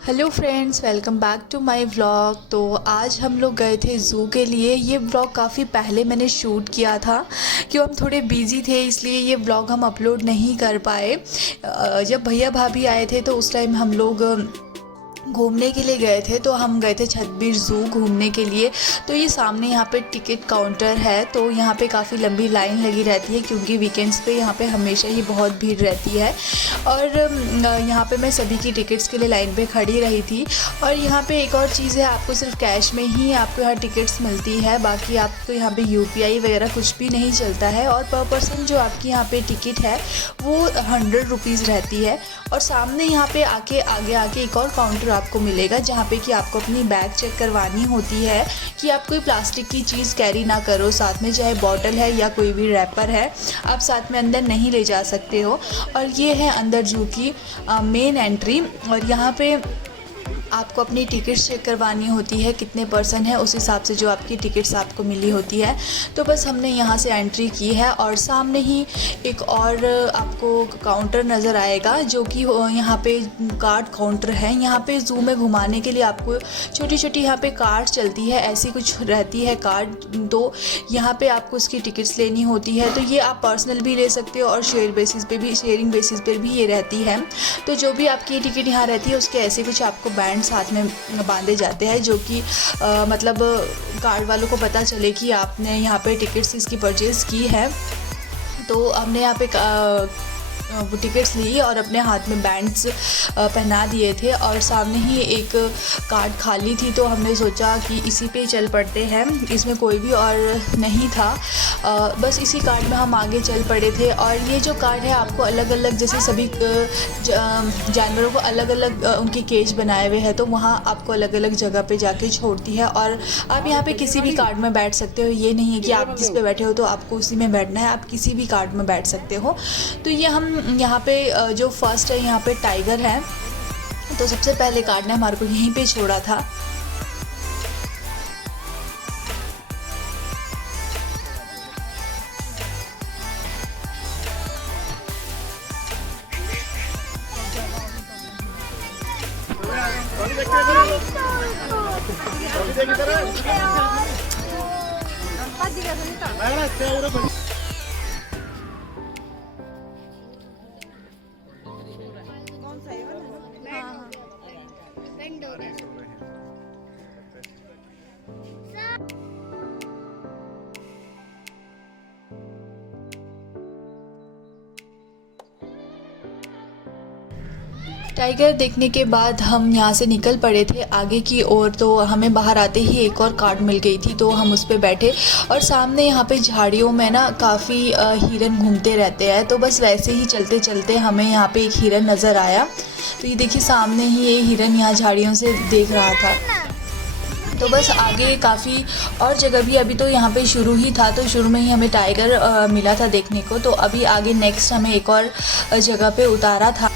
Hello friends, welcome back to my vlog. तो आज हम लोग गए थे ज़ू के लिए। ये व्लॉग काफ़ी पहले मैंने शूट किया था, क्यों हम थोड़े बिज़ी थे इसलिए ये व्लॉग हम अपलोड नहीं कर पाए। जब भैया भाभी आए थे तो उस टाइम हम लोग घूमने के लिए गए थे। तो हम गए थे छतबीर ज़ू घूमने के लिए। तो ये सामने यहाँ पे टिकट काउंटर है, तो यहाँ पे काफ़ी लंबी लाइन लगी रहती है क्योंकि वीकेंड्स पे यहाँ पे हमेशा ही बहुत भीड़ रहती है। और यहाँ पे मैं सभी की टिकट्स के लिए लाइन पे खड़ी रही थी। और यहाँ पे एक और चीज़ है, आपको सिर्फ कैश में ही आपको यहाँ टिकट्स मिलती है, बाकी आपको यहाँ पे यूपीआई वगैरह कुछ भी नहीं चलता है। और पर पर्सन जो आपकी यहाँ पे टिकट है वो 100 रुपीज़ रहती है। और सामने यहाँ पे आगे आके एक और काउंटर आपको मिलेगा जहाँ पे कि आपको अपनी बैग चेक करवानी होती है कि आप कोई प्लास्टिक की चीज़ कैरी ना करो साथ में, चाहे बॉटल है या कोई भी रैपर है आप साथ में अंदर नहीं ले जा सकते हो। और ये है अंदर ज़ू की मेन एंट्री। और यहाँ पे आपको अपनी टिकट्स चेक करवानी होती है, कितने पर्सन है उस हिसाब से जो आपकी टिकट्स आपको मिली होती है। तो बस हमने यहाँ से एंट्री की है और सामने ही एक और आपको काउंटर नज़र आएगा जो कि यहाँ पे कार्ड काउंटर है। यहाँ पे ज़ू में घुमाने के लिए आपको छोटी छोटी यहाँ पे कार्ड चलती है, ऐसी कुछ रहती है कार्ड। तो यहाँ पे आपको उसकी टिकट्स लेनी होती है। तो ये आप पर्सनल भी ले सकते हो और शेयरिंग बेसिस पर भी ये रहती है। तो जो भी आपकी टिकट यहाँ रहती है उसके ऐसे कुछ आपको बैंड साथ में बांधे जाते हैं जो कि मतलब कार्ड वालों को पता चले कि आपने यहाँ पे टिकट्स इसकी परचेज़ की है। तो हमने यहाँ पे वो टिकट्स ली और अपने हाथ में बैंड्स पहना दिए थे। और सामने ही एक कार्ड खाली थी तो हमने सोचा कि इसी पे चल पड़ते हैं, इसमें कोई भी और नहीं था। बस इसी कार्ड में हम आगे चल पड़े थे। और ये जो कार्ड है आपको अलग अलग, जैसे सभी जानवरों को अलग अलग उनके केज बनाए हुए हैं, तो वहाँ आपको अलग अलग जगह पे जाके छोड़ती है। और आप यहाँ पे किसी भी कार्ड में बैठ सकते हो, ये नहीं है कि आप जिस पे बैठे हो तो आपको उसी में बैठना है, आप किसी भी कार्ड में बैठ सकते हो। तो ये हम यहाँ पे जो फर्स्ट है यहाँ पे टाइगर है, तो सबसे पहले कार्ड ने हमारे को यहीं पे छोड़ा था। टाइगर देखने के बाद हम यहाँ से निकल पड़े थे आगे की ओर। तो हमें बाहर आते ही एक और कार्ड मिल गई थी तो हम उस पर बैठे। और सामने यहाँ पे झाड़ियों में ना काफ़ी हिरन घूमते रहते हैं, तो बस वैसे ही चलते चलते हमें यहाँ पे एक हिरन नज़र आया। तो ये देखिए सामने ही ये हिरन यहाँ झाड़ियों से देख रहा था। तो बस आगे काफ़ी और जगह भी, अभी तो यहाँ पे शुरू ही था तो शुरू में ही हमें टाइगर मिला था देखने को। तो अभी आगे नेक्स्ट हमें एक और जगह पे उतारा था।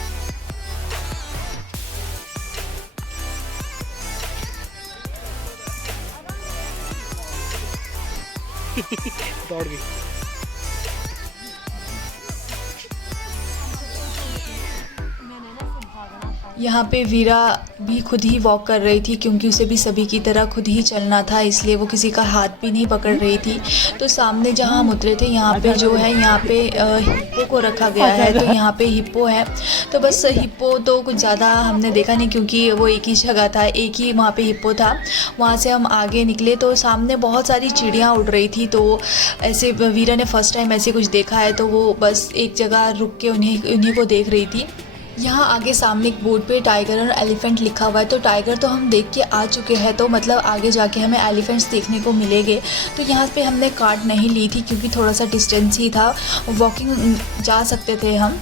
दौड़ गई। यहाँ पे वीरा भी खुद ही वॉक कर रही थी क्योंकि उसे भी सभी की तरह खुद ही चलना था, इसलिए वो किसी का हाथ भी नहीं पकड़ रही थी। तो सामने जहाँ हम उतरे थे यहाँ पे जो है, यहाँ पे हिप्पो को रखा गया है। तो यहाँ पे हिप्पो है, तो बस हिप्पो तो कुछ ज़्यादा हमने देखा नहीं क्योंकि वो एक ही जगह था, एक ही वहाँ पे हिप्पो था। वहाँ से हम आगे निकले तो सामने बहुत सारी चिड़ियाँ उड़ रही थी। तो ऐसे वीरा ने फर्स्ट टाइम ऐसे कुछ देखा है, तो वो बस एक जगह रुक के उन्हीं को देख रही थी। यहाँ आगे सामने एक बोर्ड पे टाइगर और एलिफेंट लिखा हुआ है। तो टाइगर तो हम देख के आ चुके हैं, तो मतलब आगे जाके हमें एलिफेंट्स देखने को मिलेंगे। तो यहाँ पे हमने कार्ड नहीं ली थी क्योंकि थोड़ा सा डिस्टेंस ही था, वॉकिंग जा सकते थे हम।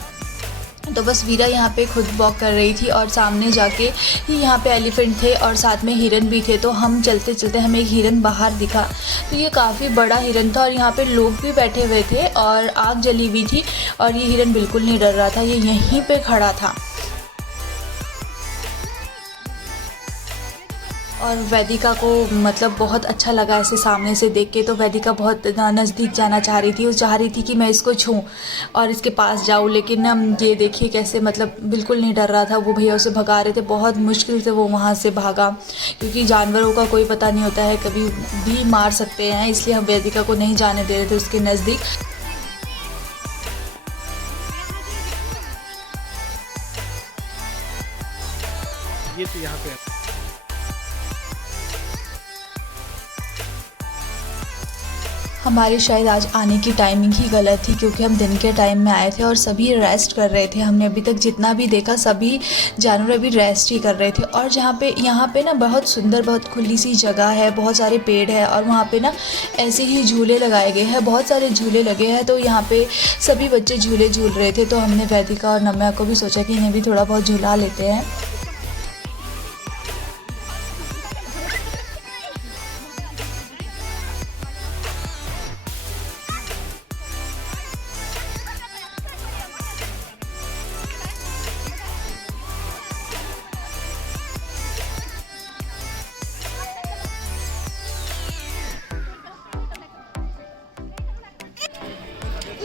तो बस वीरा यहाँ पे खुद वॉक कर रही थी और सामने जाके ही यहाँ पे एलिफेंट थे और साथ में हिरन भी थे। तो हम चलते चलते हमें एक हिरन बाहर दिखा, तो ये काफ़ी बड़ा हिरन था और यहाँ पे लोग भी बैठे हुए थे और आग जली हुई थी। और ये हिरन बिल्कुल नहीं डर रहा था, ये यहीं पे खड़ा था। और वैदिका को मतलब बहुत अच्छा लगा ऐसे सामने से देख के, तो वैदिका बहुत नज़दीक जाना चाह रही थी। वो चाह रही थी कि मैं इसको छूं और इसके पास जाऊं, लेकिन ना ये देखिए कैसे मतलब बिल्कुल नहीं डर रहा था। वो भैया उसे भगा रहे थे, बहुत मुश्किल से वो वहाँ से भागा, क्योंकि जानवरों का कोई पता नहीं होता है, कभी भी मार सकते हैं, इसलिए हम वैदिका को नहीं जाने दे रहे थे उसके नज़दीक। ये तो यहाँ पे है। हमारी शायद आज आने की टाइमिंग ही गलत थी, क्योंकि हम दिन के टाइम में आए थे और सभी रेस्ट कर रहे थे। हमने अभी तक जितना भी देखा सभी जानवर अभी रेस्ट ही कर रहे थे। और यहाँ पे ना बहुत सुंदर, बहुत खुली सी जगह है, बहुत सारे पेड़ है और वहाँ पे ना ऐसे ही झूले लगाए गए हैं, बहुत सारे झूले लगे हैं। तो यहाँ पे सभी बच्चे झूले झूल रहे थे, तो हमने वैदिका और नम्या को भी सोचा कि इन्हें भी थोड़ा बहुत झूला लेते हैं।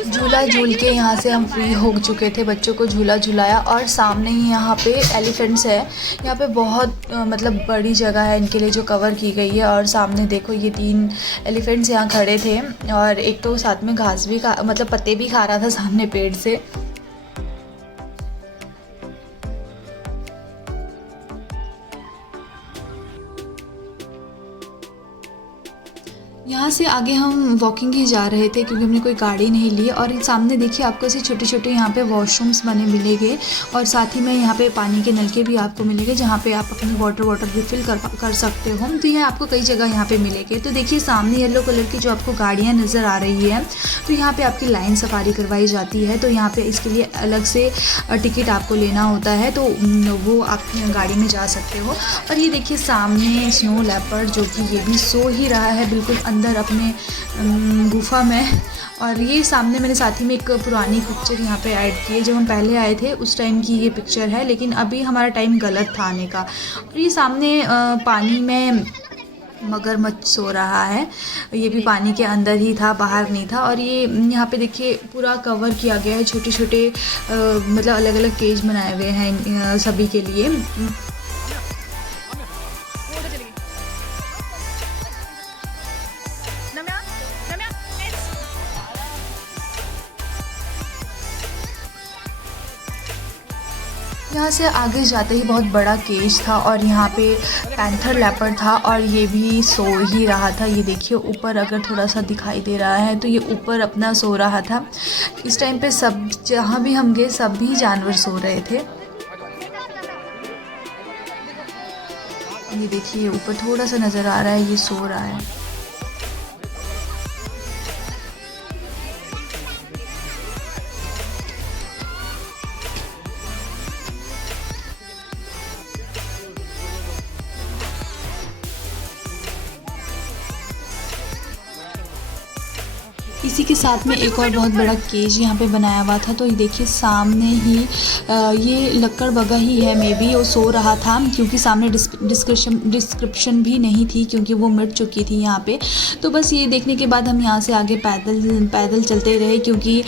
झूला झूल के यहाँ से हम फ्री हो चुके थे, बच्चों को झूला झुलाया और सामने ही यहाँ पे एलिफेंट्स है। यहाँ पे बहुत मतलब बड़ी जगह है इनके लिए जो कवर की गई है। और सामने देखो ये 3 एलिफेंट्स यहाँ खड़े थे और एक तो साथ में घास भी मतलब पत्ते भी खा रहा था सामने पेड़ से। यहाँ से आगे हम वॉकिंग ही जा रहे थे, क्योंकि हमने कोई गाड़ी नहीं ली। और सामने देखिए आपको ऐसे छोटे छोटे यहाँ पे वॉशरूम्स बने मिलेंगे और साथ ही में यहाँ पे पानी के नलके भी आपको मिलेंगे, जहाँ पे आप अपनी वाटर रिफ़िल कर सकते हो। तो ये आपको कई जगह यहाँ पे मिलेंगे। तो देखिए सामने येलो कलर की जो आपको गाड़ियाँ नज़र आ रही है, तो यहाँ पर आपकी लाइन सफारी करवाई जाती है। तो यहाँ पर इसके लिए अलग से टिकट आपको लेना होता है, तो वो आप गाड़ी में जा सकते हो। और ये देखिए सामने स्नो लेपर्ड, जो कि ये भी सो ही रहा है बिल्कुल अंदर अपने गुफा में। और ये सामने मैंने साथ ही में एक पुरानी पिक्चर यहाँ पे ऐड की है, जब हम पहले आए थे उस टाइम की ये पिक्चर है, लेकिन अभी हमारा टाइम गलत था आने का। और ये सामने पानी में मगरमच्छ सो रहा है, ये भी पानी के अंदर ही था, बाहर नहीं था। और ये यहाँ पे देखिए पूरा कवर किया गया है, छोटे छोटे मतलब अलग अलग केज बनाए हुए हैं सभी के लिए। यहाँ से आगे जाते ही बहुत बड़ा केज था और यहाँ पे पैंथर लेपर्ड था और ये भी सो ही रहा था। ये देखिए ऊपर अगर थोड़ा सा दिखाई दे रहा है तो ये ऊपर अपना सो रहा था। इस टाइम पे सब जहाँ भी हम गए सभी जानवर सो रहे थे। ये देखिए ऊपर थोड़ा सा नज़र आ रहा है, ये सो रहा है। इसी के साथ में एक और बहुत बड़ा केज यहाँ पे बनाया हुआ था। तो ये देखिए सामने ही ये लक्कड़ बगा ही है, मे बी वो सो रहा था, क्योंकि सामने डिस्क्रिप्शन भी नहीं थी, क्योंकि वो मिट चुकी थी यहाँ पे। तो बस ये देखने के बाद हम यहाँ से आगे पैदल चलते रहे, क्योंकि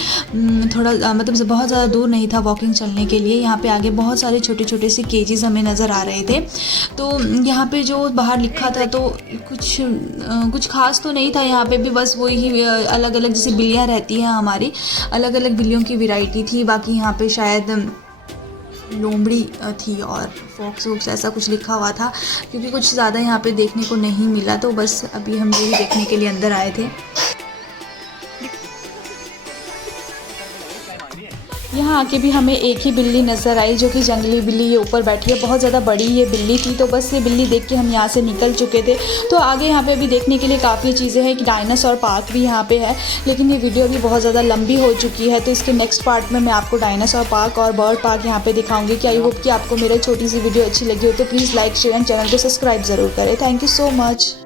थोड़ा मतलब बहुत ज़्यादा दूर नहीं था वॉकिंग चलने के लिए। यहाँ पे आगे बहुत सारे छोटे छोटे से केजेस हमें नज़र आ रहे थे। तो यहाँ पे जो बाहर लिखा था तो कुछ खास तो नहीं था यहाँ पे भी, बस वही अलग अलग जैसे बिल्लियाँ रहती हैं हमारी, अलग अलग बिल्लियों की वैरायटी थी। बाकी यहाँ पे शायद लोमड़ी थी और फॉक्स ऐसा कुछ लिखा हुआ था, क्योंकि कुछ ज़्यादा यहाँ पे देखने को नहीं मिला। तो बस अभी हम यही देखने के लिए अंदर आए थे। यहाँ आके भी हमें एक ही बिल्ली नज़र आई, जो कि जंगली बिल्ली ये ऊपर बैठी है। बहुत ज़्यादा बड़ी ये बिल्ली थी। तो बस ये बिल्ली देख के हम यहाँ से निकल चुके थे। तो आगे यहाँ पे भी देखने के लिए काफ़ी चीज़ें हैं, कि डायनासोर पार्क भी यहाँ पे है, लेकिन ये वीडियो भी बहुत ज़्यादा लंबी हो चुकी है। तो इसके नेक्स्ट पार्ट में मैं आपको डायनासोर पार्क और बर्ड पार्क यहाँ पे दिखाऊंगी। कि आई होप कि आपको मेरी छोटी सी वीडियो अच्छी लगी हो तो please like share and channel को सब्सक्राइब ज़रूर करें। Thank you so much.